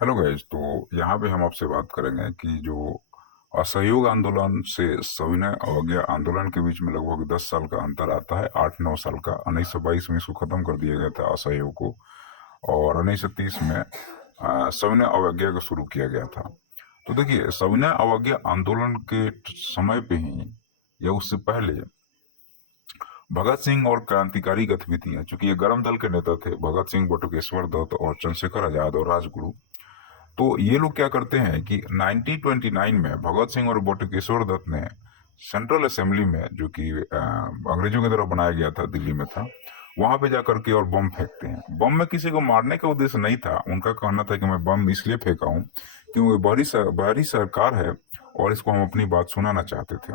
Hello guys. तो यहाँ पे हम आपसे बात करेंगे कि जो असहयोग आंदोलन से सविनय अवज्ञा आंदोलन के बीच में लगभग 10 साल का अंतर आता है। 8-9 साल का 1922 में इसको खत्म कर दिया गया था असहयोग को, और 1930 में सविनय अवज्ञा को शुरू किया गया था। तो देखिए, सविनय अवज्ञा आंदोलन के समय पे ही या उससे पहले भगत सिंह और क्रांतिकारी गतिविधियां, चूंकि ये गर्म दल के नेता थे, भगत सिंह, बटुकेश्वर दत्त और चंद्रशेखर आजाद और राजगुरु। तो ये लोग क्या करते हैं कि 1929 में भगत सिंह और बटुकेश्वर दत्त ने सेंट्रल असेंबली में, जो कि अंग्रेजों की तरफ बनाया गया था, दिल्ली में था, वहां पे जाकर के और बम फेंकते हैं। बम में किसी को मारने का उद्देश्य नहीं था। उनका कहना था कि मैं बम इसलिए फेंका हूँ क्योंकि बाहरी सरकार है और इसको हम अपनी बात सुनाना चाहते थे।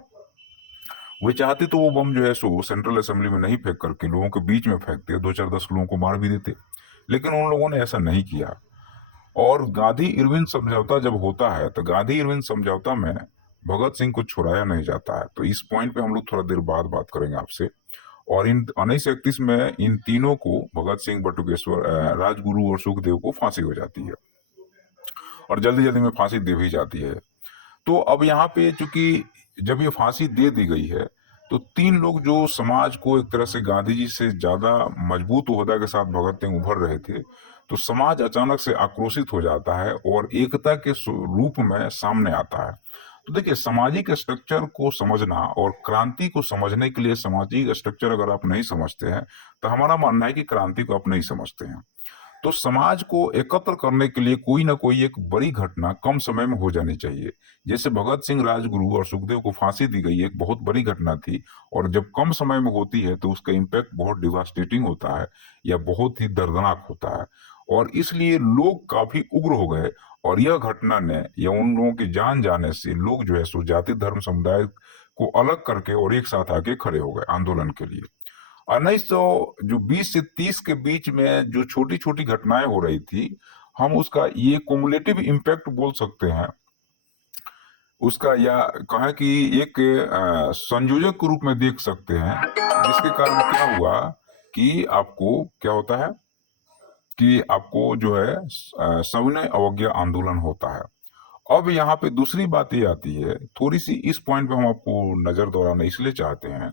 वे चाहते तो वो बम जो है सो सेंट्रल असेंबली में नहीं फेंक करके लोगों के बीच में फेंकते, 2-4-10 लोगों को मार भी देते। लेकिन उन लोगों ने ऐसा नहीं किया। और गांधी इरविन समझौता जब होता है तो गांधी इरविन समझौता में भगत सिंह को छुड़ाया नहीं जाता है। तो इस पॉइंट पे हम लोग थोड़ा देर बाद बात करेंगे आपसे। और इन 1931 में इन तीनों को, भगत सिंह, बटुकेश्वर, राजगुरु और सुखदेव को फांसी हो जाती है, और जल्दी जल्दी में फांसी दे भी जाती है। तो अब यहाँ पे चूंकि जब ये फांसी दे दी गई है, तो तीन लोग जो समाज को एक तरह से गांधी जी से ज्यादा मजबूत ओहदा के साथ भगत सिंह उभर रहे थे, तो समाज अचानक से आक्रोशित हो जाता है और एकता के रूप में सामने आता है। तो देखिए, सामाजिक स्ट्रक्चर को समझना और क्रांति को समझने के लिए, सामाजिक स्ट्रक्चर अगर आप नहीं समझते हैं तो हमारा मानना है कि क्रांति को आप नहीं समझते हैं। तो समाज को एकत्र करने के लिए कोई ना कोई एक बड़ी घटना कम समय में हो जानी चाहिए। जैसे भगत सिंह, राजगुरु और सुखदेव को फांसी दी गई, एक बहुत बड़ी घटना थी। और जब कम समय में होती है तो उसका इम्पैक्ट बहुत डिवास्टेटिंग होता है या बहुत ही दर्दनाक होता है। और इसलिए लोग काफी उग्र हो गए। और यह घटना ने या उन लोगों की जान जाने से लोग जो है सो जाति धर्म समुदाय को अलग करके और एक साथ आके खड़े हो गए आंदोलन के लिए। 1920 से 30 के बीच में जो छोटी छोटी घटनाएं हो रही थी, हम उसका ये कुमुलेटिव इम्पैक्ट बोल सकते हैं उसका, या कहें कि एक संयोजक के रूप में देख सकते हैं। जिसके कारण क्या हुआ कि आपको क्या होता है कि आपको जो है सविनय अवज्ञा आंदोलन होता है। अब यहाँ पे दूसरी बात ये आती है, थोड़ी सी इस पॉइंट पे हम आपको नजर दौड़ाना इसलिए चाहते हैं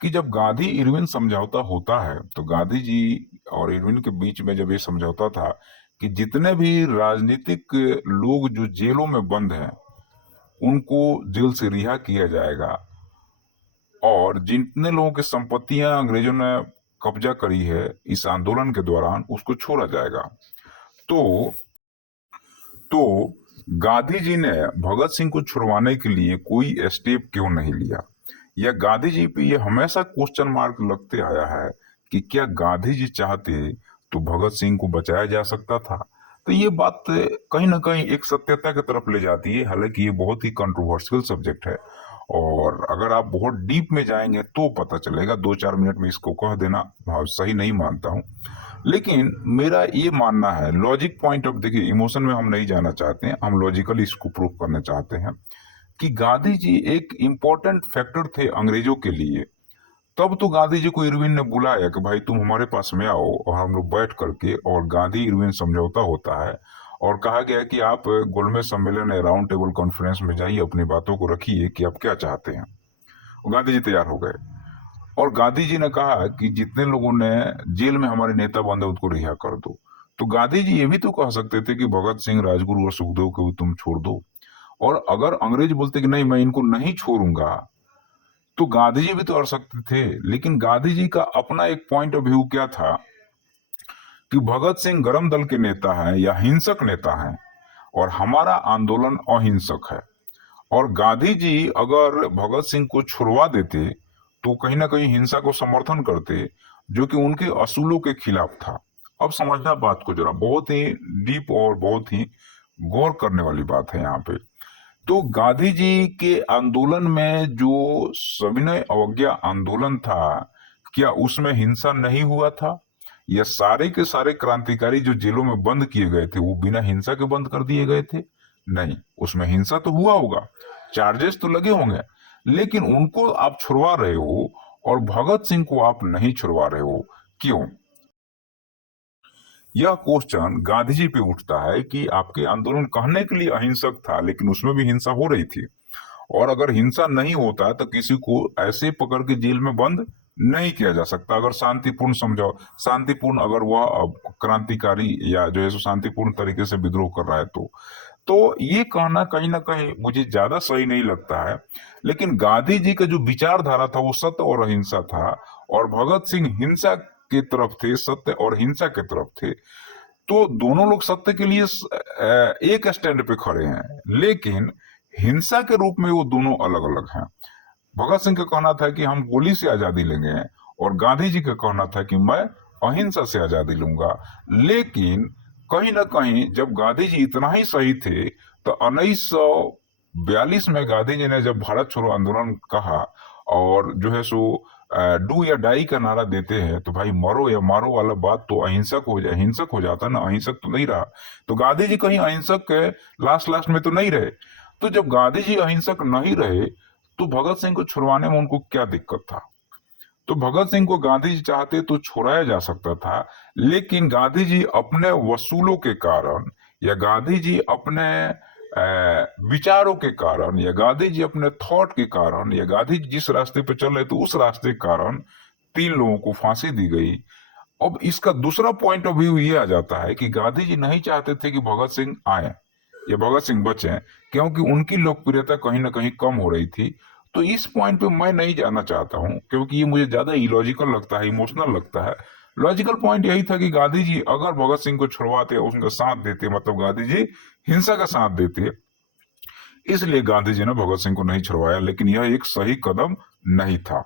कि जब गांधी इरविन समझौता होता है, तो गांधी जी और इरविन के बीच में जब ये समझौता था कि जितने भी राजनीतिक लोग जो जेलों में बंद हैं उनको जेल से रिहा किया जाएगा, और जितने लोगों की संपत्तियां अंग्रेजों ने कब्जा करी है इस आंदोलन के दौरान उसको छोड़ा जाएगा। तो तो गांधी जी ने भगत सिंह को छुड़वाने के लिए कोई स्टेप क्यों नहीं लिया? या गांधी जी पे ये हमेशा क्वेश्चन मार्क लगते आया है कि क्या गांधी जी चाहते तो भगत सिंह को बचाया जा सकता था? तो ये बात कहीं ना कहीं एक सत्यता की तरफ ले जाती है। हालांकि ये बहुत ही कंट्रोवर्शियल सब्जेक्ट है, और अगर आप बहुत डीप में जाएंगे तो पता चलेगा। 2-4 मिनट में इसको कह देना सही नहीं मानता हूँ। लेकिन मेरा ये मानना है, लॉजिक पॉइंट ऑफ, देखिए, इमोशन में हम नहीं जाना चाहते हैं, हम लॉजिकली इसको प्रूव करना चाहते हैं कि गांधी जी एक इंपॉर्टेंट फैक्टर थे अंग्रेजों के लिए। तब तो गांधी जी को इरविन ने बुलाया कि भाई तुम हमारे पास में आओ, और हम लोग बैठ करके, और गांधी इरविन समझौता होता है। और कहा गया कि आप गोलमेज सम्मेलन या राउंड टेबल कॉन्फ्रेंस में जाइए, अपनी बातों को रखिए कि आप क्या चाहते हैं। और गांधी जी तैयार हो गए। और गांधी जी ने कहा कि जितने लोगों ने जेल में हमारे नेता बंद है उनको रिहा कर दो। तो गांधी जी ये भी तो कह सकते थे कि भगत सिंह, राजगुरु और सुखदेव को तुम छोड़ दो। और अगर अंग्रेज बोलते कि नहीं, मैं इनको नहीं छोड़ूंगा, तो गांधी जी भी तो अड़ सकते थे। लेकिन गांधी जी का अपना एक पॉइंट ऑफ व्यू क्या था कि भगत सिंह गरम दल के नेता हैं या हिंसक नेता हैं, और हमारा आंदोलन अहिंसक है। और गांधी जी अगर भगत सिंह को छुड़वा देते तो कहीं ना कहीं हिंसा को समर्थन करते, जो कि उनके असूलों के खिलाफ था। अब समझना बात को जरा, बहुत ही डीप और बहुत ही गौर करने वाली बात है यहाँ पे। तो गांधी जी के आंदोलन में जो सविनय अवज्ञा आंदोलन था, क्या उसमें हिंसा नहीं हुआ था? या सारे के सारे क्रांतिकारी जो जेलों में बंद किए गए थे वो बिना हिंसा के बंद कर दिए गए थे? नहीं, उसमें हिंसा तो हुआ होगा, चार्जेस तो लगे होंगे, लेकिन उनको आप छुड़वा रहे हो और भगत सिंह को आप नहीं छुड़वा रहे हो। क्यों? यह क्वेश्चन गांधी जी पे उठता है कि आपके आंदोलन कहने के लिए अहिंसक था, लेकिन उसमें भी हिंसा हो रही थी। और अगर हिंसा नहीं होता तो किसी को ऐसे पकड़ के जेल में बंद नहीं किया जा सकता। अगर शांतिपूर्ण समझो, शांतिपूर्ण अगर वह क्रांतिकारी या जो है सो शांतिपूर्ण तरीके से विद्रोह कर रहा है तो ये कहना कहीं ना कहीं मुझे ज्यादा सही नहीं लगता है। लेकिन गांधी जी का जो विचारधारा था वो सत्य और अहिंसा था, और भगत सिंह हिंसा की तरफ थे, सत्य और हिंसा की तरफ थे। तो दोनों लोग सत्य के लिए एक स्टैंड पे खड़े हैं, लेकिन हिंसा के रूप में वो दोनों अलग अलग हैं। भगत सिंह का कहना था कि हम गोली से आजादी लेंगे, और गांधी जी का कहना था कि मैं अहिंसा से आजादी लूंगा। लेकिन कहीं ना कहीं जब गांधी जी इतना ही सही थे, तो 1942 में गांधी जी ने जब भारत छोड़ो आंदोलन कहा, और जो है सो डू या डाई का नारा देते हैं, तो भाई मरो या मारो वाला बात तो हिंसक हो जाता ना, अहिंसक तो नहीं रहा। तो गांधी जी कहीं अहिंसक के लास्ट लास्ट में तो नहीं रहे। तो जब गांधी जी अहिंसक नहीं रहे, तो भगत सिंह को छुड़वाने में उनको क्या दिक्कत था? तो भगत सिंह को गांधी जी चाहते तो छुड़ाया जा सकता था, लेकिन गांधी जी अपने वसूलों के कारण, या गांधी जी अपने विचारों के कारण, या गांधी जी अपने थॉट के कारण, या गांधी जी जिस रास्ते पे चल रहे थे उस रास्ते के कारण 3 लोगों को फांसी दी गई। अब इसका दूसरा पॉइंट ऑफ व्यू ये आ जाता है कि गांधी जी नहीं चाहते थे कि भगत सिंह आए या भगत सिंह बचे, क्योंकि उनकी लोकप्रियता कहीं ना कहीं कम हो रही थी। तो इस पॉइंट पे मैं नहीं जाना चाहता हूं, क्योंकि ये मुझे ज्यादा इलॉजिकल लगता है, इमोशनल लगता है। लॉजिकल पॉइंट यही था कि गांधी जी अगर भगत सिंह को छुड़वाते, उनका साथ देते, मतलब गांधी जी हिंसा का साथ देते, इसलिए गांधी जी ने भगत सिंह को नहीं छुड़वाया। लेकिन यह एक सही कदम नहीं था।